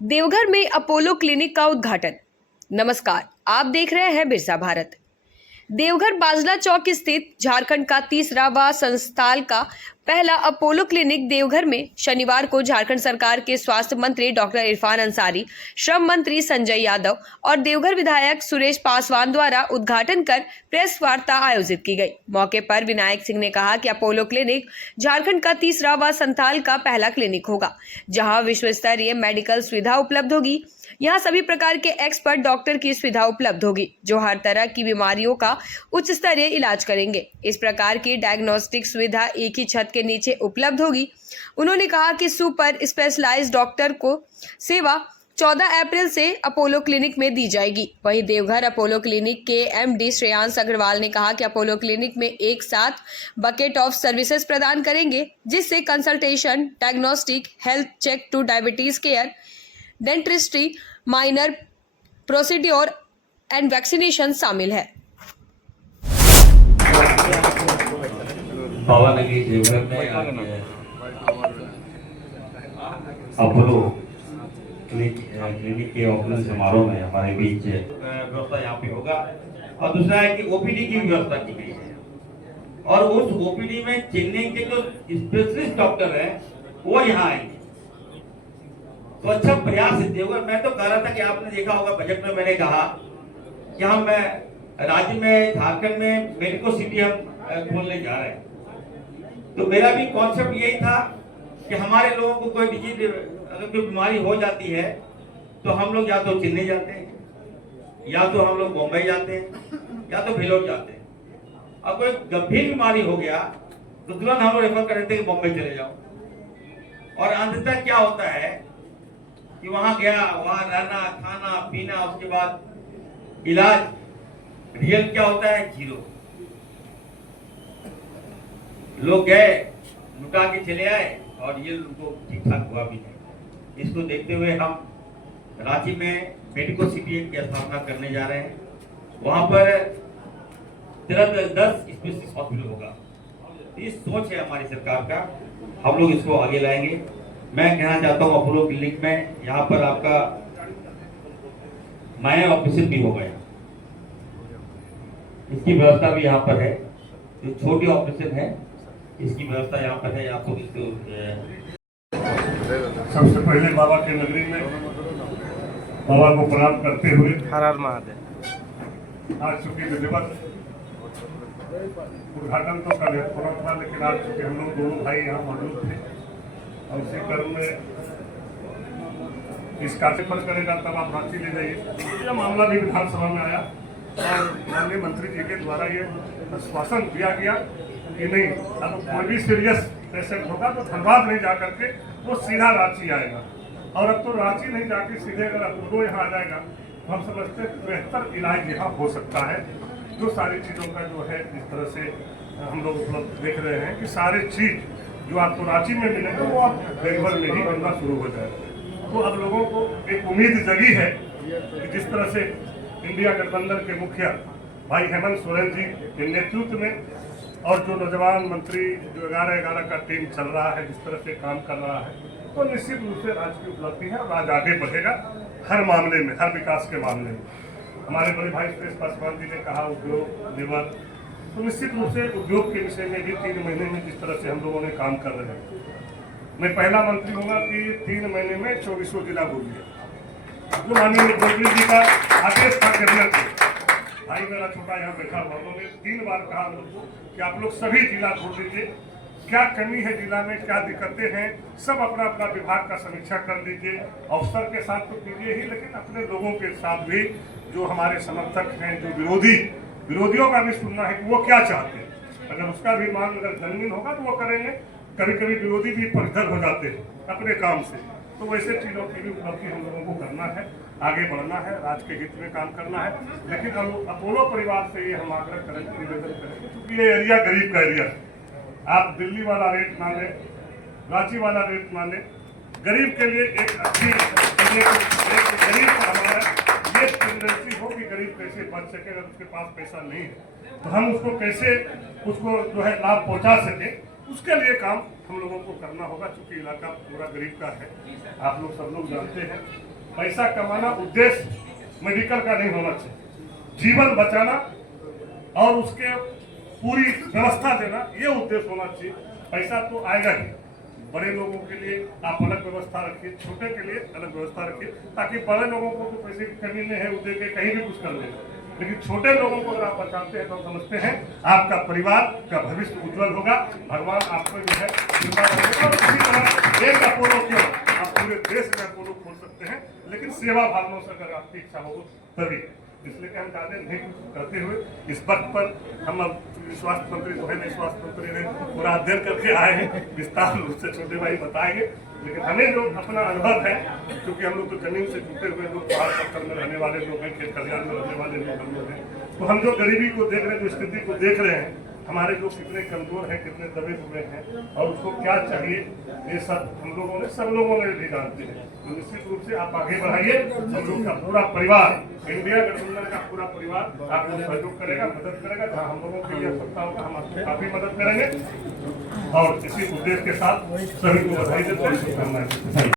देवघर में Apollo clinic का उद्घाटन। नमस्कार, आप देख रहे हैं बिरसा भारत। देवघर बाजला चौक स्थित झारखंड का तीसरा व संस्थान का पहला अपोलो क्लिनिक देवघर में शनिवार को झारखंड सरकार के स्वास्थ्य मंत्री डॉक्टर इरफान अंसारी, श्रम मंत्री संजय यादव और देवघर विधायक सुरेश पासवान द्वारा उद्घाटन कर प्रेस वार्ता आयोजित की गई। मौके पर विनायक सिंह ने कहा कि अपोलो क्लिनिक झारखंड का तीसरा व संथाल का पहला क्लिनिक होगा, जहां विश्व स्तरीय मेडिकल सुविधा उपलब्ध होगी। यहाँ सभी प्रकार के एक्सपर्ट डॉक्टर की सुविधा उपलब्ध होगी, जो हर तरह की बीमारियों का उच्च स्तरीय इलाज करेंगे। इस प्रकार की डायग्नोस्टिक सुविधा एक ही छत के नीचे उपलब्ध होगी। उन्होंने कहा कि सुपर स्पेशलाइज्ड डॉक्टर को सेवा 14 अप्रैल से अपोलो क्लिनिक में दी जाएगी। वहीं देवघर अपोलो क्लिनिक के एमडी श्रेयांश अग्रवाल ने कहा कि अपोलो क्लिनिक में एक साथ बकेट ऑफ सर्विसेज प्रदान करेंगे, जिससे consultation, diagnostic, health check to diabetes care, dentistry, minor procedure and vaccination शामिल है। पावानगी देवघर में अपोलो क्लिनिक के ओपनिंग समारोह में हमारे बीच व्यवस्था यहाँ पे होगा। और दूसरा है कि ओपीडी की व्यवस्था की गई है और उस ओपीडी में चेन्नई के जो स्पेशलिस्ट डॉक्टर हैं वो यहाँ आएंगे। तो अच्छा प्रयास है देवघर। मैं तो कह रहा था कि आपने देखा होगा बजट में मैंने कहा कि हम राज्य में झारखंड में मेडिको सिटी हम खोलने जा रहे हैं। तो मेरा भी कॉन्सेप्ट यही था कि हमारे लोगों को कोई डिजीज अगर कोई बीमारी हो जाती है तो हम लोग या तो चेन्नई जाते हैं, या तो हम लोग बॉम्बे जाते हैं, या तो भेलोर जाते हैं। अब कोई गंभीर बीमारी हो गया तो तुरंत हम लोग रेफर कर देते हैं कि बॉम्बे चले जाओ। और अंततः क्या होता है कि वहां गया, वहां रहना, खाना पीना, उसके बाद इलाज रियल क्या होता है, जीरो। लोग गए, लुटा के चले आए और ये उनको ठीक ठाक हुआ भी नहीं। इसको देखते हुए हम रांची में मेडिको सिटी की स्थापना करने जा रहे हैं। वहां पर 10 स्पेशलिस्ट हॉस्पिटल होगा। ये सोच है हमारी सरकार का, हम लोग इसको आगे लाएंगे। मैं कहना चाहता हूँ अपोलो क्लिनिक में यहाँ पर आपका माइनर ऑपरेशन भी होगा। इसकी व्यवस्था भी यहाँ पर है। जो छोटी ऑपरेशन है इसकी व्यवस्था यहाँ पर है। आपको इसको सबसे पहले बाबा के नगरी में बाबा को प्रणाम करते हुए हर हर महादेव। आज चूंकि विधिवत उद्घाटन तो कल होना था, लेकिन आज चूंकि हम लोग दोनों भाई यहाँ मौजूद थे और उसी क्रम में इस कार्य पर करेगा तब आप रांची ले जाइए। यह मामला भी विधानसभा में आया और माननीय मंत्री जी के द्वारा ये आश्वासन दिया गया कि नहीं, अब कोई भी सीरियस पेशेंट होगा तो धनबाद नहीं जा करके वो सीधा रांची आएगा। और अब तो रांची नहीं जाके सीधे अगर अपोलो यहाँ आ जाएगा तो हम समझते हैं बेहतर इलाज यहाँ हो सकता है। जो सारी चीज़ों का जो है जिस तरह से हम लोग उपलब्ध देख रहे हैं कि सारे चीज़ जो आपको रांची में मिलेगा वो आप देवघर में ही मिलना शुरू हो जाएगा। तो अब लोगों को एक उम्मीद जगी है कि जिस तरह से इंडिया गठबंधन के मुखिया भाई हेमंत सोरेन जी के नेतृत्व में और जो नौजवान मंत्री जो 11-11 का टीम चल रहा है, जिस तरह से काम कर रहा है, तो निश्चित रूप से राज्य की उपलब्धि है और राज्य आगे बढ़ेगा हर मामले में, हर विकास के मामले में। हमारे बड़े भाई सुरेश पासवान जी ने कहा उद्योग लेबर, तो निश्चित रूप से उद्योग के विषय में भी 3 महीने में जिस तरह से हम लोगों ने काम कर रहे हैं, मैं पहला मंत्री होगा कि 3 महीने में 24 जिला बोलिए। जो माननीय मुख्यमंत्री जी का आदेश था कैबिनेट में, भाई मेरा छोटा यहाँ बैठा हुआ, उन्होंने 3 बार कहा हम लोग को कि आप लोग सभी जिला घूम लीजिए, क्या कमी है जिला में, क्या दिक्कतें हैं, सब अपना अपना विभाग का समीक्षा कर लीजिए। अफसर के साथ तो कीजिए ही, लेकिन अपने लोगों के साथ भी जो हमारे समर्थक हैं, जो विरोधियों का भी सुनना है कि वो क्या चाहते हैं। अगर उसका भी मांग अगर जमीन होगा तो वो करेंगे। कभी कभी विरोधी भी पलटन हो जाते हैं अपने काम से, तो वैसे चीज़ों की भी उपलब्धि हम लोगों को करना है, आगे बढ़ना है, राज्य के हित में काम करना है। लेकिन हम अपोलो परिवार से ये हम आग्रह करेंगे, निवेदन करेंगे, क्योंकि ये एरिया गरीब का एरिया है। आप दिल्ली वाला रेट ना लें, रांची वाला रेट ना लें, गरीब के लिए एक अच्छी गरीब का हमारा ये टेंडेंसी हो कि गरीब कैसे बच सके। अगर उसके पास पैसा नहीं है तो हम उसको कैसे उसको जो है लाभ पहुंचा सके, उसके लिए काम हम लोगों को करना होगा। चूंकि इलाका पूरा गरीब का है, आप लोग सब लोग जानते हैं। पैसा कमाना उद्देश्य मेडिकल का नहीं होना चाहिए। जीवन बचाना और उसके पूरी व्यवस्था देना ये उद्देश्य होना चाहिए। पैसा तो आएगा ही, बड़े लोगों के लिए आप अलग व्यवस्था रखिए, छोटे के लिए अलग व्यवस्था रखिए, ताकि बड़े लोगों को तो पैसे की कमी नहीं है, वो दे के कहीं भी कुछ कर ले। लेकिन छोटे लोगों को अगर आप बचाते हैं तो समझते हैं आपका परिवार का भविष्य उज्जवल होगा, भगवान आपको जो है कृपा करेगा। और इसी तरह एक अपोलो क्यों, आप पूरे देश में अपोलो खोल सकते हैं, लेकिन सेवा भावना से अगर आपकी इच्छा हो तभी। इसलिए कि हम ज्यादा नहीं करते हुए इस वक्त पर हम अब स्वास्थ्य मंत्री जो है, स्वास्थ्य मंत्री ने पूरा अध्ययन करके आए हैं, विस्तार रूप से छोटे भाई बताएंगे। लेकिन हमें जो अपना अनुभव है, क्योंकि हम लोग तो जमीन से जुटे हुए लोग, पहाड़ पत्थर में रहने वाले लोग हैं, खेत खलिहान में रहने वाले लोग हम लोग हैं, तो हम जो गरीबी को देख रहे हैं, जो स्थिति को देख रहे हैं, हमारे लोग कितने कमजोर हैं, कितने दबे हुए हैं और उसको क्या चाहिए, ये सब हम लोगों ने, सब लोगों ने भी जानते हैं। तो निश्चित रूप से आप आगे बढ़ाइए। हम लोग का पूरा परिवार, इंडिया गठबंधन का पूरा परिवार आपको सहयोग करेगा, मदद करेगा। जहाँ हम लोगों के लिए आवश्यकता होगा हम आपको काफी मदद करेंगे। और इसी उद्देश्य के साथ सभी को बधाई देते हैं, शुभकामनाएं।